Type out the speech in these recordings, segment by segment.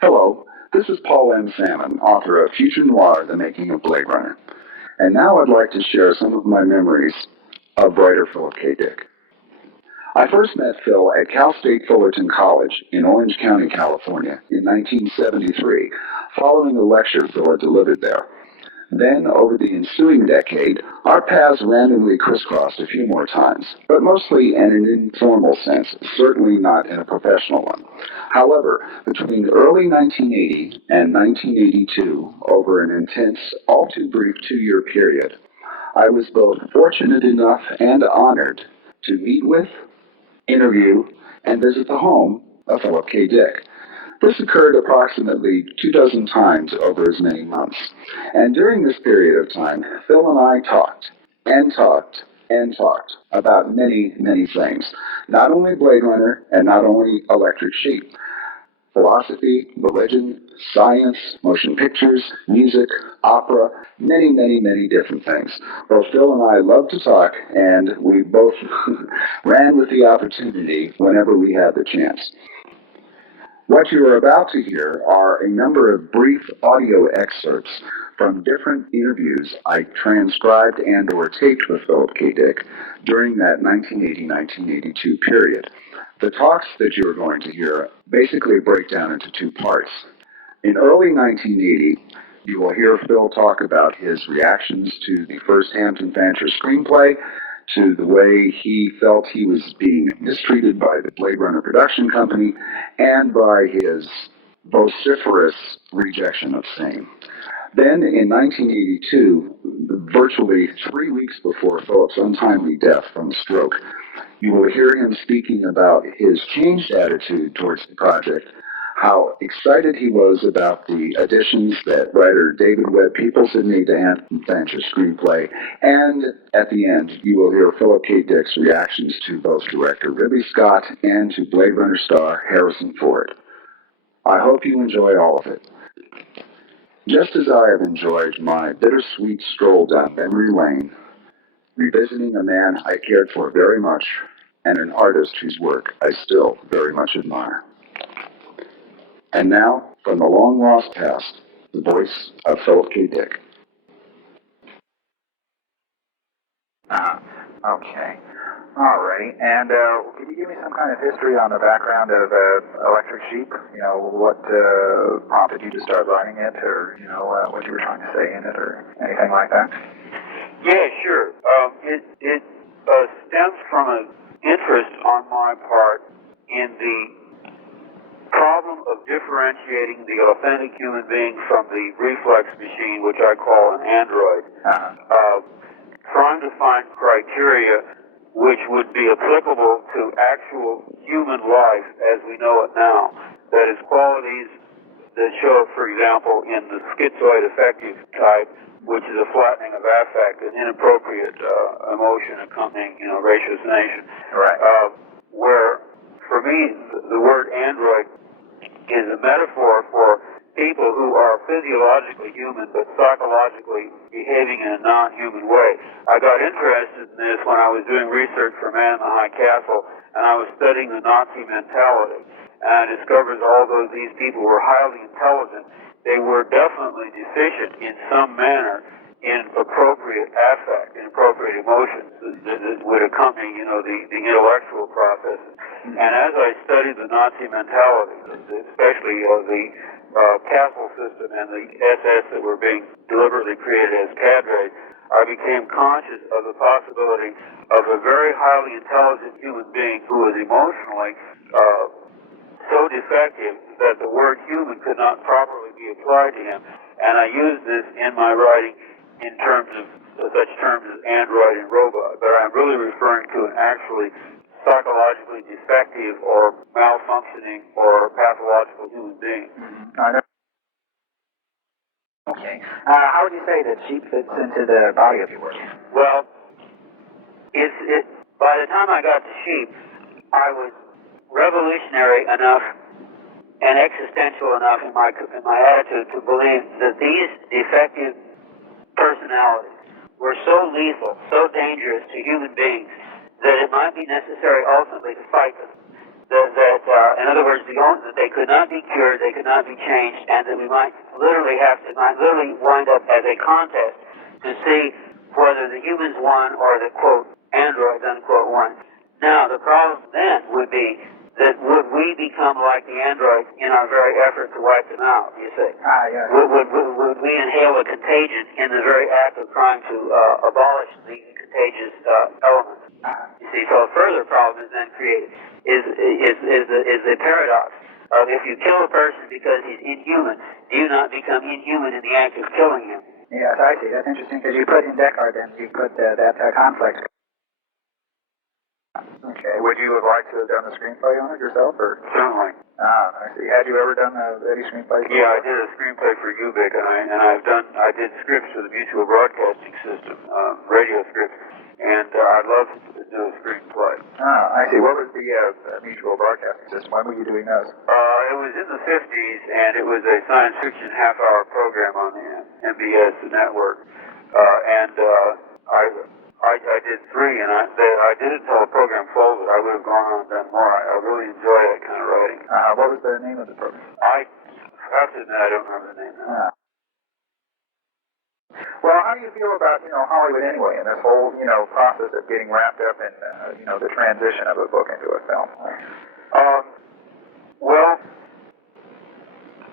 Hello, this is Paul M. Salmon, author of Future Noir, The Making of Blade Runner. And now I'd like to share some of my memories of writer Philip K. Dick. I first met Phil at Cal State Fullerton College in Orange County, California in 1973, following a lecture Phil had delivered there. Then, over the ensuing decade, our paths randomly crisscrossed a few more times, but mostly in an informal sense, certainly not in a professional one. However, between early 1980 and 1982, over an intense, all too brief 2-year period, I was both fortunate enough and honored to meet with, interview, and visit the home of Philip K. Dick. This occurred approximately 24 times over as many months. And during this period of time, Phil and I talked and talked and talked about many, many things. Not only Blade Runner and not only Electric Sheep. Philosophy, religion, science, motion pictures, music, opera, many, many, many different things. Both Phil and I love to talk, and we both ran with the opportunity whenever we had the chance. What you are about to hear are a number of brief audio excerpts from different interviews I transcribed and or taped with Philip K. Dick during that 1980-1982 period. The talks that you are going to hear basically break down into two parts. In early 1980, you will hear Phil talk about his reactions to the first Hampton Fancher screenplay, to the way he felt he was being mistreated by the Blade Runner production company, and by his vociferous rejection of same. Then, in 1982, virtually 3 weeks before Philip's untimely death from a stroke, you will hear him speaking about his changed attitude towards the project, how excited he was about the additions that writer David Webb Peoples had made to Hampton Fancher's screenplay, and at the end, you will hear Philip K. Dick's reactions to both director Ridley Scott and to Blade Runner star Harrison Ford. I hope you enjoy all of it. Just as I have enjoyed my bittersweet stroll down memory lane, revisiting a man I cared for very much and an artist whose work I still very much admire. And now, from the long lost past, the voice of Philip K. Dick. Okay. Alrighty. And can you give me some kind of history on the background of Electric Sheep? You know, what prompted you to start writing it, or, what you were trying to say in it, or anything like that? Yeah, sure. It stems from an interest on my part in the problem of differentiating the authentic human being from the reflex machine, which I call an android. Trying to find criteria which would be applicable to actual human life as we know it now. That is, qualities that show, for example, in the schizoid affective type, which is a flattening of affect, an inappropriate emotion accompanying, ratiocination. Right. Where, for me, the word android is a metaphor for people who are physiologically human but psychologically behaving in a non-human way. I got interested in this when I was doing research for Man in the High Castle, and I was studying the Nazi mentality. And I discovered although these people were highly intelligent, they were definitely deficient in some manner in appropriate affect, in appropriate emotions that would accompany, the intellectual processes. And as I studied the Nazi mentality, especially the castle system and the SS that were being deliberately created as cadres, I became conscious of the possibility of a very highly intelligent human being who was emotionally so defective that the word human could not properly be applied to him. And I use this in my writing in terms of such terms as android and robot, but I'm really referring to an actually psychologically defective or malfunctioning or pathological human being. Okay. How would you say that sheep fits into the body of your work? Well, by the time I got to sheep, I was revolutionary enough and existential enough in my attitude to believe that these defective personalities were so lethal, so dangerous to human beings that it might be necessary ultimately to fight them. In other words, that they could not be cured, they could not be changed, and that we might literally wind up as a contest to see whether the humans won or the, quote, androids, unquote, won. Now, the problem then would be that would we become like the androids in our very effort to wipe them out, you see? Yes. Would we inhale a contagion in the very act of trying to abolish the contagious element? You see, so a further problem is then created, is the paradox of if you kill a person because he's inhuman, do you not become inhuman in the act of killing him? Yes, I see. That's interesting because you put in Descartes and you put that conflict. Okay. Would you have liked to have done the screenplay on it yourself, or? Certainly. I see. Had you ever done any screenplays? Yeah, I did a screenplay for Ubik, and I did scripts for the Mutual Broadcasting System, radio scripts, and I'd love to do a screenplay. I see. What was the Mutual Broadcasting System? When were you doing those? It was in the 50s, and it was a science fiction half-hour program on the MBS network, I did 3, and I did it until the program folded. I would have gone on and done more. I really enjoy that kind of writing. What was the name of the program? I have to admit, I don't remember the name now. Well, how do you feel about, Hollywood anyway, and this whole, process of getting wrapped up in, the transition of a book into a film? Well,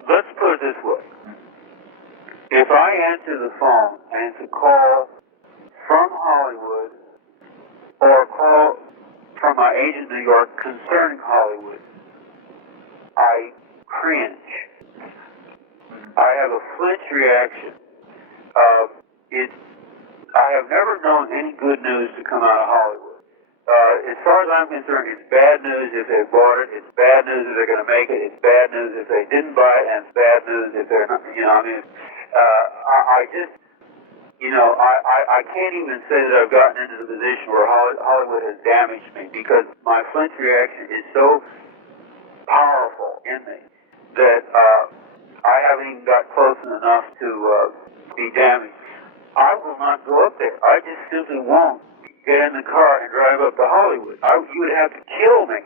let's put it this way. If I answer the phone and it's a call from Hollywood or a call from my agent in New York concerning Hollywood, I cringe. I have a flinch reaction. I have never known any good news to come out of Hollywood. As far as I'm concerned, it's bad news if they bought it. It's bad news if they're going to make it. It's bad news if they didn't buy it, and it's bad news if they're not. I can't even say that I've gotten into the position where Hollywood has damaged me because my flinch reaction is so powerful in me that I haven't even got close enough to be damaged. I will not go up there. I just simply won't get in the car and drive up to Hollywood. You would have to kill me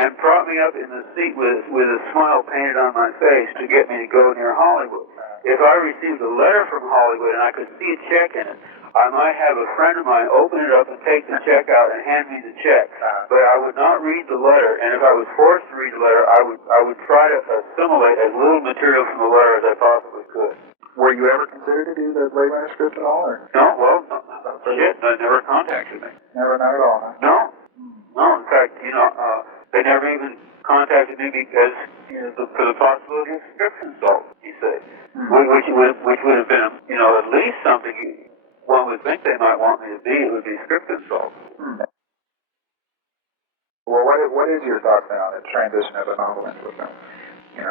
and prop me up in the seat with a smile painted on my face to get me to go near Hollywood. If I received a letter from Hollywood and I could see a check in it, I might have a friend of mine open it up and take the check out and hand me the check. But I would not read the letter, and if I was forced to read the letter, I would try to assimilate as little material from the letter as I possibly could. Were you ever considered to do the Blade Runner script at all, or? No, well, shit, they never contacted me. Never, not at all, huh? No, in fact, they never even contacted me because, for the possibility of script consult, you say, which would have been, at least something one would think they might want me to be. It would be script consult. Well, what is your thoughts then on the transition of a novel into a film? Is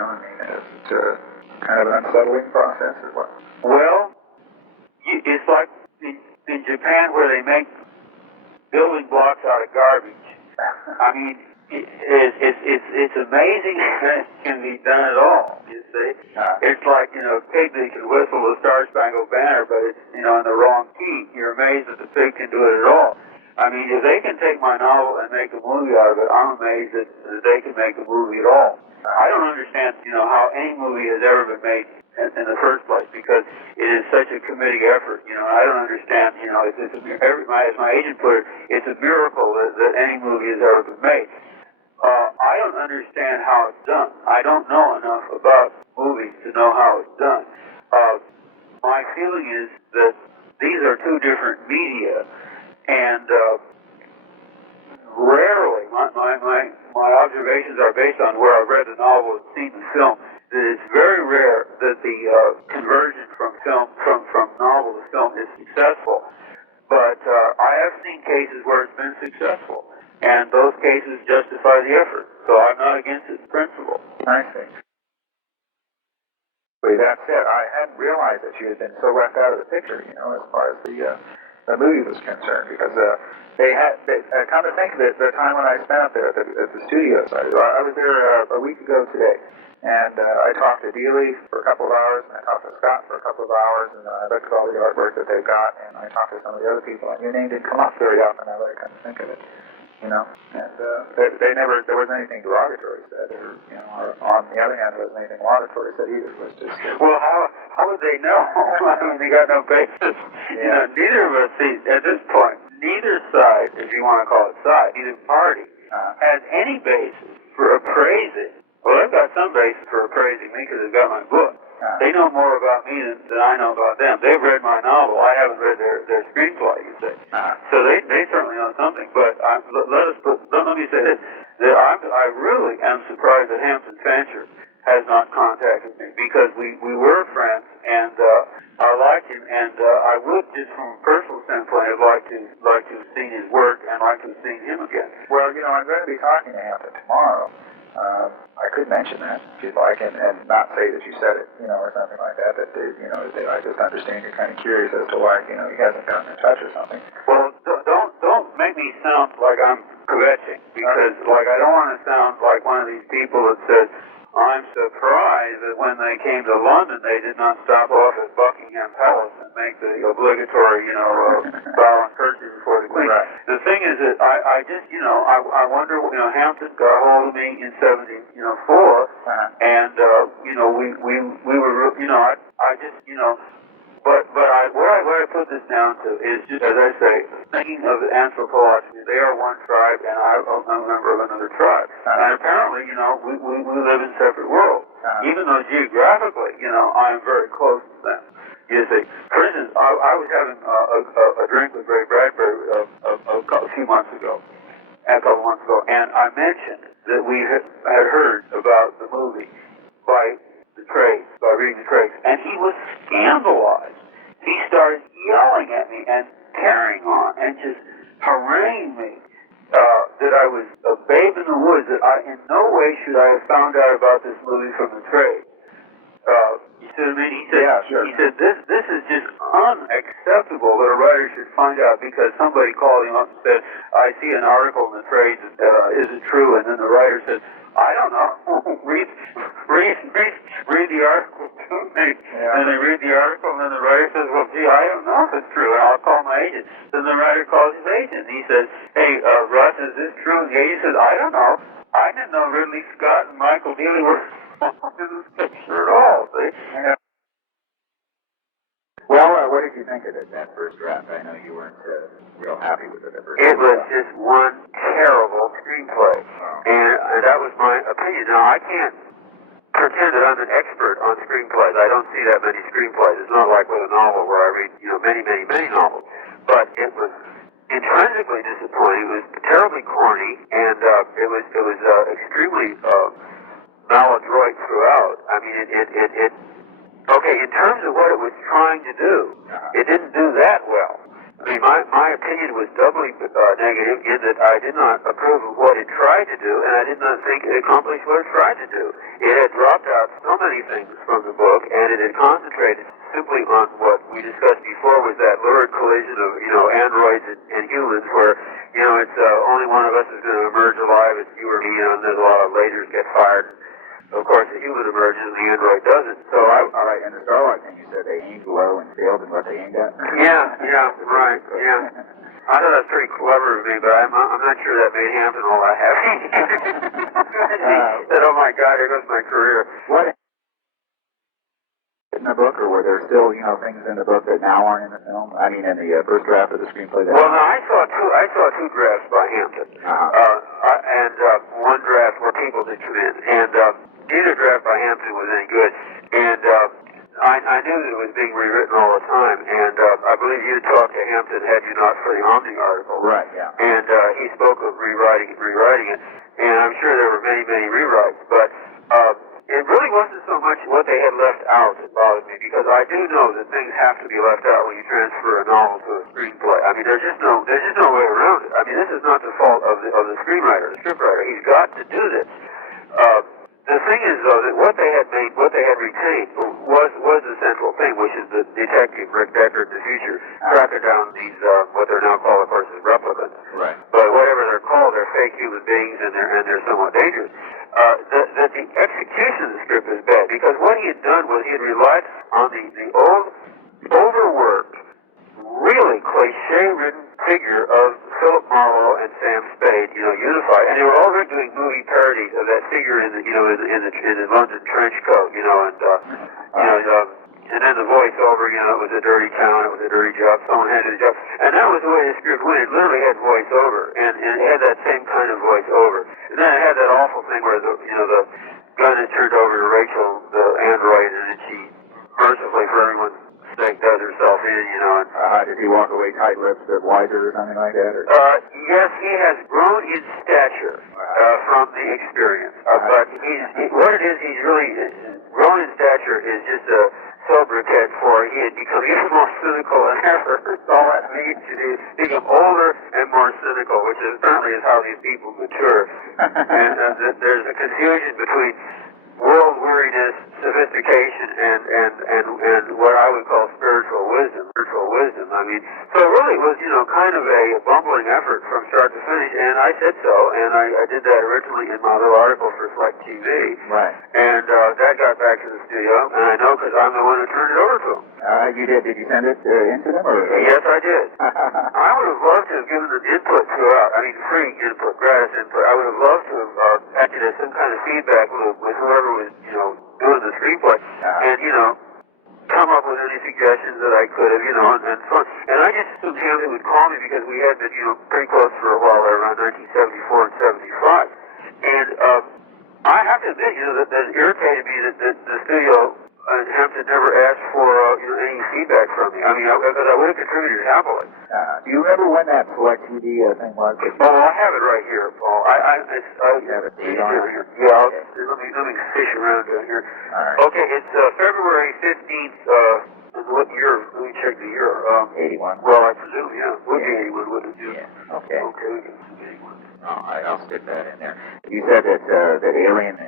it kind of an unsettling process or what? Well, it's like in Japan where they make building blocks out of garbage. I mean, it's amazing that it can be done at all, you see. It's like, a pig that can whistle the Star-Spangled Banner, but it's, in the wrong key. You're amazed that the pig can do it at all. I mean, if they can take my novel and make a movie out of it, I'm amazed that they can make a movie at all. I don't understand, how any movie has ever been made in the first place because it is such a committee effort. I don't understand. As my agent put it, it's a miracle that any movie has ever been made. I don't understand how it's done. I don't know enough about movies to know how it's done. My feeling is that these are two different media, and rarely, my observations are based on where I've read the novel and seen the film, that it's very rare that the conversion from novel to film is successful. But I have seen cases where it's been successful, and those cases justify the effort. So I'm not against its principle. I see. That said, I hadn't realized that you had been so left out of the picture, as far as the movie was concerned, because they come to think of it, the time when I spent up there at the studios. I was there a week ago today, and I talked to Dealey for a couple of hours, and I talked to Scott for a couple of hours, and I looked at all the artwork that they've got, and I talked to some of the other people, and your name didn't come up very often now that I come to think of it. you know, and they never, there wasn't anything derogatory said, or, you know, or on the other hand, there wasn't anything laudatory said either. It was just, well, how would they know? I mean, they got no basis. Yeah. You know, neither of us, see, at this point, neither side, if you want to call it side, neither party has any basis for appraising. Well, they've got some basis for appraising me because they've got my book. They know more about me than I know about them. They've read my novel. I haven't read their screenplay, you say. So they certainly know something. But let me say this. That I really am surprised that Hampton Fancher has not contacted me, because we were friends, and I liked him, and I would, just from a personal standpoint, have liked to have seen his work and like to have seen him again. well, you know, I'm going to be talking to Hampton tomorrow. I could mention that if you'd like, and not say that you said it, you know, or something like that. That you know, I just understand you're kind of curious as to why, you know, he hasn't gotten in touch or something. Well, don't make me sound like I'm kvetching, because like I don't want to sound like one of these people that says, I'm surprised that when they came to London, they did not stop off at Buckingham Palace and make the obligatory, you know, bow and curtsy before the Queen. Right. The thing is that I just, you know, I wonder, you know, Hampton got a hold of me in '74, and you know, we were, you know, I just, you know. But what I put this down to is just, as I say, thinking of anthropology. They are one tribe, and I'm a member of another tribe. And apparently, you know, we live in separate worlds. Even though geographically, you know, I'm very close to them. You see, for instance, I was having a drink with Ray Bradbury a few months ago, and I mentioned that we had heard about the movie by reading the trades, and he was scandalized. He started yelling at me and carrying on and just haranguing me that I was a babe in the woods, that in no way should I have found out about this movie from the trade. You see what I mean? He said, yeah, sure. He said, this is just unacceptable that a writer should find out because somebody called him up and said, I see an article in the trade, is it true? And then the writer said, I don't know. read the article to me. Yeah. And they read the article, and then the writer says, well, gee, I don't know if it's true, and I'll call my agent. Then the writer calls his agent, and he says, hey, Russ, is this true? And the agent says, I don't know. I didn't know Ridley Scott and Michael Neely were in this picture at all, see? Yeah. Well, what did you think of that first draft? I know you weren't real happy with it at first. It was just one terrible screenplay. And that was my opinion. Now, I can't pretend that I'm an expert on screenplays. I don't see that many screenplays. It's not like with a novel where I read, you know, many novels. But it was intrinsically disappointing. It was terribly corny, and it was extremely maladroit throughout. I mean, it okay, in terms of what it was trying to do, it didn't do that well. I mean, my opinion was doubly negative in that I did not approve of what it tried to do, and I did not think it accomplished what it tried to do. It had dropped out so many things from the book, and it had concentrated simply on what we discussed before, was that lurid collision of, you know, androids and humans, where, you know, it's only one of us is going to emerge alive. It's you or me, and there's a lot of lasers get fired. Of course, the human emerges and the android doesn't. So all right, and the Starlight thing, you said they aimed low and failed in what they aimed at? Yeah, right, yeah. I thought that was pretty clever of me, but I'm not sure that made Hampton all that happy. He said, oh my God, here goes my career. What in the book, or were there still, you know, things in the book that now aren't in the film? I mean, in the first draft of the screenplay. Well, no, I saw two drafts by Hampton, and one draft where people did come in, and neither draft by Hampton was any good, and I knew that it was being rewritten all the time, and I believe you talked to Hampton, had you not, for the Omni article. Right, yeah. And he spoke of rewriting it, and I'm sure there were many rewrites, but it really wasn't so much what they had left out that bothered me, because I do know that things have to be left out when you transfer a novel to a screenplay. I mean, there's just no way around it. I mean, this is not the fault of the screenwriter, the scriptwriter. He's got to do this. The thing is, though, that what they had retained was the central thing, which is the detective, Rick Deckard, in the future, tracking down these, what they're now called, of course, as replicants. Right. But whatever they're called, they're fake human beings, and they're somewhat dangerous. The execution of the script is bad, because what he had done was he had relied on the old, overworked, really cliche-ridden figure of Philip Marlowe and Sam Spade, unified, and they were already doing movie parodies of that figure in the London trench coat, and then the voiceover, it was a dirty town, it was a dirty job, someone had to do the job, and that was the way the script went. It literally had voiceover, and it had that same kind of voiceover, and then it had that awful thing where the gun is turned over to Rachel, the android, and then she mercifully for everyone's sake does herself in, Did he walk away tight-lipped, wiser or something like that? Or? Yes, he has grown in stature from the experience. But what it is, he's really grown in stature is just a sobriquet for he had become even more cynical than ever. All that means to become older and more cynical, which apparently is how these people mature. And there's a confusion between world weariness, sophistication, and what I would call spiritual wisdom. I mean, so it really was, kind of a bumbling effort from start to finish, and I said so, and I did that originally in my little article for Select TV. Right. And that got back to the studio, and I know because I'm the one who turned it over to them. You did. Did you send it into them? Or? Yes, I did. I would have loved to have given them input throughout. I mean, free input, gratis input. I would have loved to have acted as some kind of feedback with whoever was, doing the screenplay, and, come up with any suggestions that I could have, and so on. And I just assumed Hamlin would call me because we had been, pretty close for a while there around 1974 and 75. And I have to admit, that it irritated me that the studio and Hampton never asked for, any feedback from me. I mean, because I would have contributed happily. Do you remember when that Select TV thing was? Oh, I have it right here, Paul. I have it here. Yeah, let me fish around down here. All right. Okay, it's February 15th, what year? Let me check the year. 81. Well, I presume, yeah. Would be 81, wouldn't it? Yeah. Okay. Okay, we can see 81. I'll stick that in there. You said that Alien,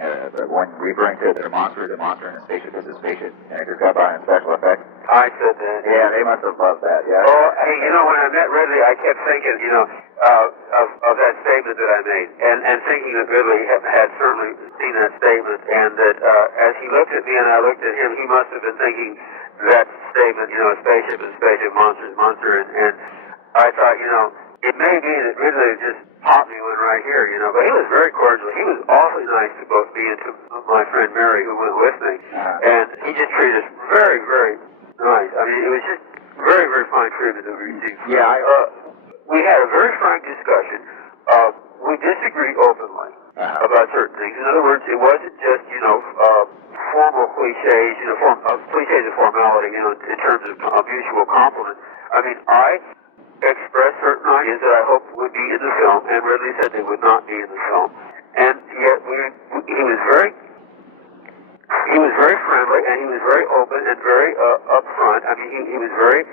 when referring to the monster in a spaceship is a spaceship, and it just got by in special effects. I said that. Yeah, they must have loved that, yeah. Oh, hey, when I met Ridley, I kept thinking, of that statement that I made, and thinking that Ridley had certainly seen that statement, and that as he looked at me and I looked at him, he must have been thinking that statement, a spaceship is a spaceship, monster is monster, and I thought, it may be that Ridley just popped me one right here, but he was very cordial. He was awfully nice to both me and to my friend Mary, who went with me, and he just treated us very, very nice. I mean, it was just very, very fine treatment that we received. Yeah, we had a very frank discussion. We disagreed openly about certain things. In other words, it wasn't just, formal cliches, cliches of formality, in terms of mutual compliment. I mean, I expressed certain ideas that I hoped would be in the film, and Ridley said they would not be in the film. And yet, he was very friendly, and he was very open and very upfront. I mean, he was very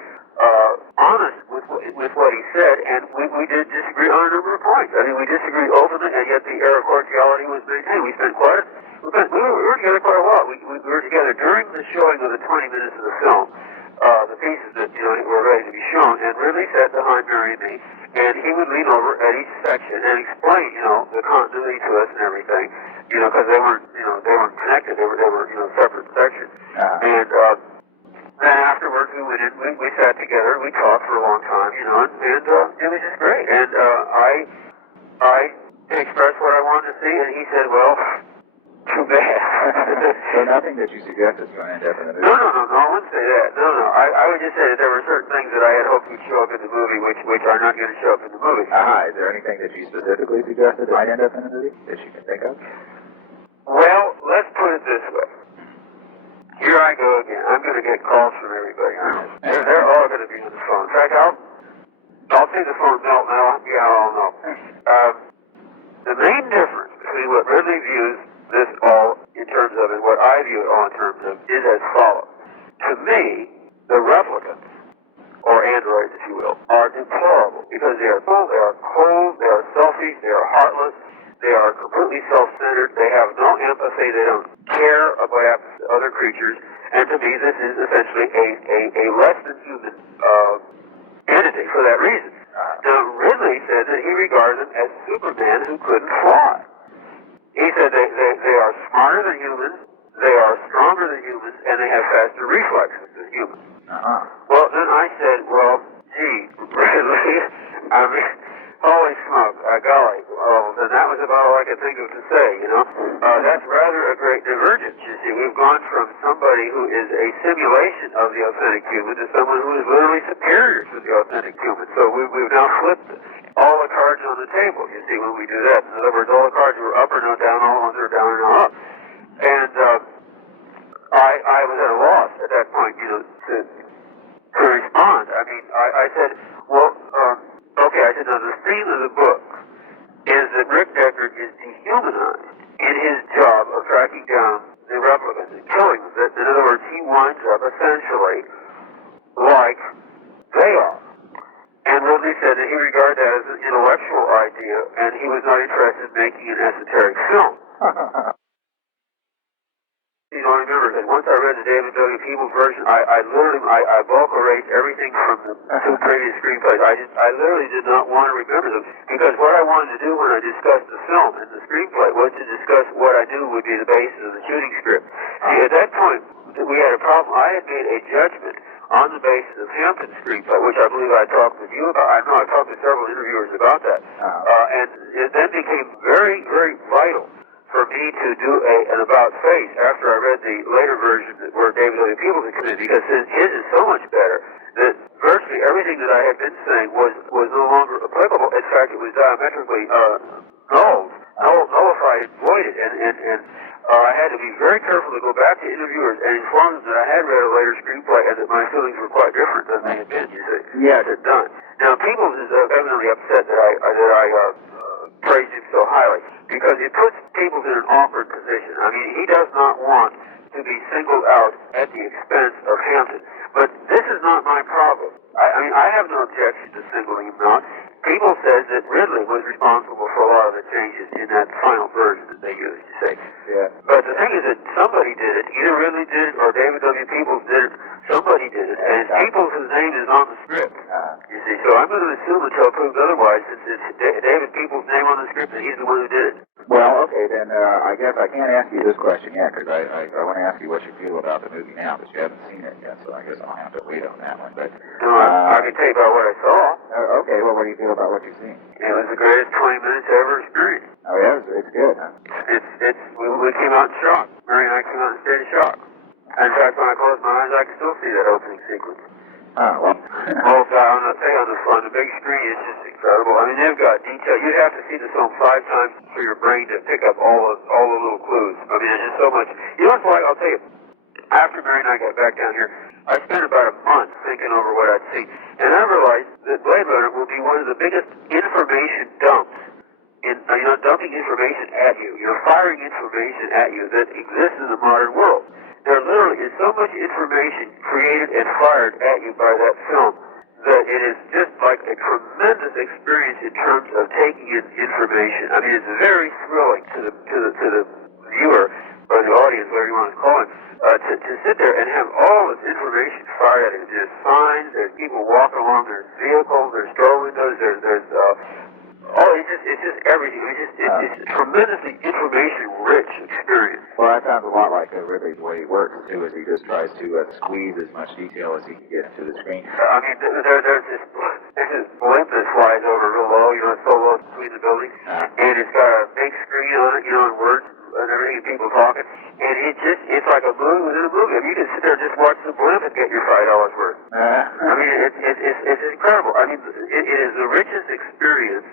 honest with what he said, and we did disagree on a number of points. I mean, we disagreed openly, and yet the air of cordiality was maintained. We were together quite a while. We were together during the showing of the 20 minutes of the film, the pieces that were ready to be shown, and Ridley sat behind Mary and me, and he would lean over at each section and explain, the continuity to us and everything, because they weren't connected. They were separate sections, and then afterwards we went in, we sat together, we talked for a long time, and it was just great. And I expressed what I wanted to see, and he said, well, too bad. So nothing that you suggested is going to end up in the movie? No, I wouldn't say that. No. I would just say that there were certain things that I had hoped would show up in the movie, which are not going to show up in the movie. Is there anything that you specifically suggested that might end up in the movie that you can think of? Well, let's put it this way. Here I go again. I'm going to get calls from everybody on this. They're all going to be on the phone. In fact, I'll see the phone melt and I'll know. The main difference between what Ridley views this all in terms of and what I view it all in terms of is as follows. To me, the replicants, or androids if you will, are deplorable because they are cold, they are selfish, they are heartless, they are completely self-centered, they have no empathy, they don't care about other creatures, and to me this is essentially a less than human entity for that reason. Now Ridley said that he regards them as Superman who couldn't fly. He said they are smarter than humans, they are stronger than humans, and they have faster reflexes than humans. Well, then I said, well, gee, Ridley, I mean, Holy smoke, golly. Oh, then that was about all I could think of to say, you know. That's rather a great divergence, you see. We've gone from somebody who is a simulation of the authentic human to someone who is literally superior to the authentic human. So we've now flipped all the cards on the table, you see, when we do that. In other words, all the cards were up or no down, all the ones are down or no up. And I was at a loss at that point, you know, to respond. I mean, I said, well, okay, I said, now the theme of the book is that Rick Deckard is dehumanized in his job of tracking down the replicants and killing them. In other words, he winds up essentially like they are. And Ridley said that he regarded that as an intellectual idea, and he was not interested in making an esoteric film. You know, I remember that once I read the David W. Peoples version, I bulk erased everything from the two previous screenplays. I literally did not want to remember them, because what I wanted to do when I discussed the film and the screenplay was to discuss what I knew would be the basis of the shooting script. See, at that point, we had a problem. I had made a judgment on the basis of Hampton's screenplay, which I believe I talked with you about. I know I talked to several interviewers about that. And it then became very, very vital for me to do an about-face after I read the later version where David W. Peoples had come in, because his is so much better that virtually everything that I had been saying was no longer applicable. In fact, it was diametrically nullified and voided, and I had to be very careful to go back to interviewers and inform them that I had read a later screenplay and that my feelings were quite different than they had been, you see. Yes, it done. Now, Peoples is evidently upset that I praised him so highly, because it puts people in an awkward position. I mean, he does not want to be singled out at the expense of Hampton. But this is not my problem. I mean, I have no objection to singling him out. People said that Ridley was responsible for a lot of the changes in that final version that they used, you say. Yeah. But the thing is that somebody did it. Either Ridley did it or David W. Peoples did it. Somebody did it. And it's Peoples whose name is on the script. You see, so I'm going to assume until proved otherwise, since it's David Peoples' name on the script, and he's the one who did it. Well, okay, then I guess I can't ask you this question yet, because I want to ask you what you feel about the movie now, but you haven't seen it yet, so I guess I'll have to wait on that one. But No, I can tell you about what I saw. Okay, well, what do you feel about what you've seen? It was the greatest 20 minutes I ever experienced. Oh, yeah, it's good, huh? We came out in shock. Mary and I came out in a state of shock. In fact, when I close my eyes, I can still see that opening sequence. Oh, well. Oh, God, I'm not saying on the front, the big screen is just incredible. I mean, they've got detail. You'd have to see the film 5 times for your brain to pick up all the little clues. I mean, there's just so much. You know what's like? I'll tell you, after Mary and I got back down here, I spent about a month thinking over what I'd seen. And I realized that Blade Runner will be one of the biggest information dumps dumping information at you, firing information at you that exists in the modern world. There literally is so much information created and fired at you by that film that it is just like a tremendous experience in terms of taking in information. I mean, it's very thrilling to the viewer or the audience, whatever you want to call it, to sit there and have all this information fired at you. There's signs, there's people walking along, there's vehicles, there's store windows, there's it's just everything. It's a tremendously information-rich experience. Well, that sounds a lot like Ridley's way he works, too, as he just tries to squeeze as much detail as he can get into the screen. I mean, there's this blimp that flies over real low, it's so low between the buildings, and it's got a big screen on it, and words and everything, and people talking, and it's like a movie within a movie. I mean, you can sit there and just watch the blimp and get your $5 worth. I mean, it's incredible. I mean, it is the richest experience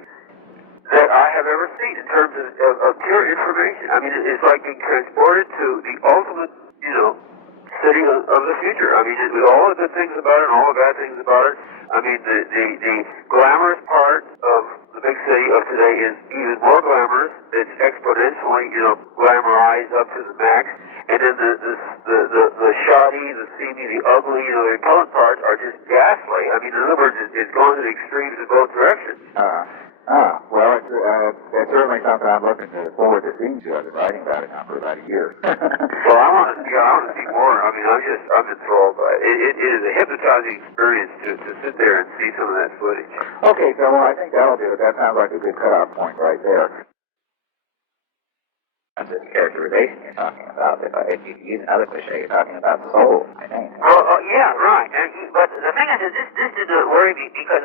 that I have ever seen in terms of pure information. I mean, it's like being transported to the ultimate, city of the future. I mean, with all the good things about it and all the bad things about it. I mean, the glamorous part of the big city of today is even more glamorous. It's exponentially, glamorized up to the max. And then the shoddy, the seamy, the ugly, the repellent parts are just ghastly. I mean, in other words, it's gone to the extremes in both directions. Well, it's certainly something I'm looking forward to seeing. I've been writing about it now for about a year. Well, I want to see more. I mean, I'm enthralled by it. It is a hypnotizing experience to sit there and see some of that footage. Okay, so I think that'll do it. That sounds like a good cutoff point right there. That's the characterization you're talking about. If you use another cliche, you're talking about soul, I think. Oh, yeah, right. But the thing is that this did not worry me because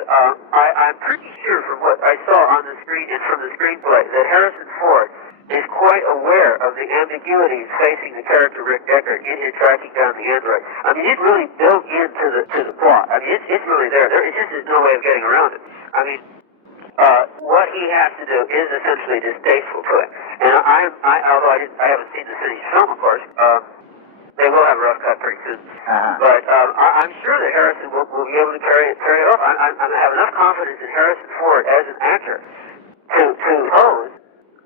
I'm pretty sure from what I saw on the screen and from the screenplay that Harrison Ford is quite aware of the ambiguities facing the character Rick Deckard in his tracking down the android. I mean, it's really built into the plot. I mean, it's really there. It's just there's no way of getting around it. I mean, what he has to do is essentially distasteful to it. And although I haven't seen the finished film, of course, they will have a rough cut pretty soon. But I'm sure that Harrison will be able to carry it off. I have enough confidence in Harrison Ford as an actor to pose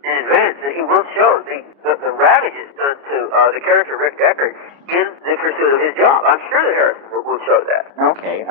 in advance that he will show the ravages done to the character Rick Deckard in the pursuit of his job. I'm sure that Harrison will show that. Okay,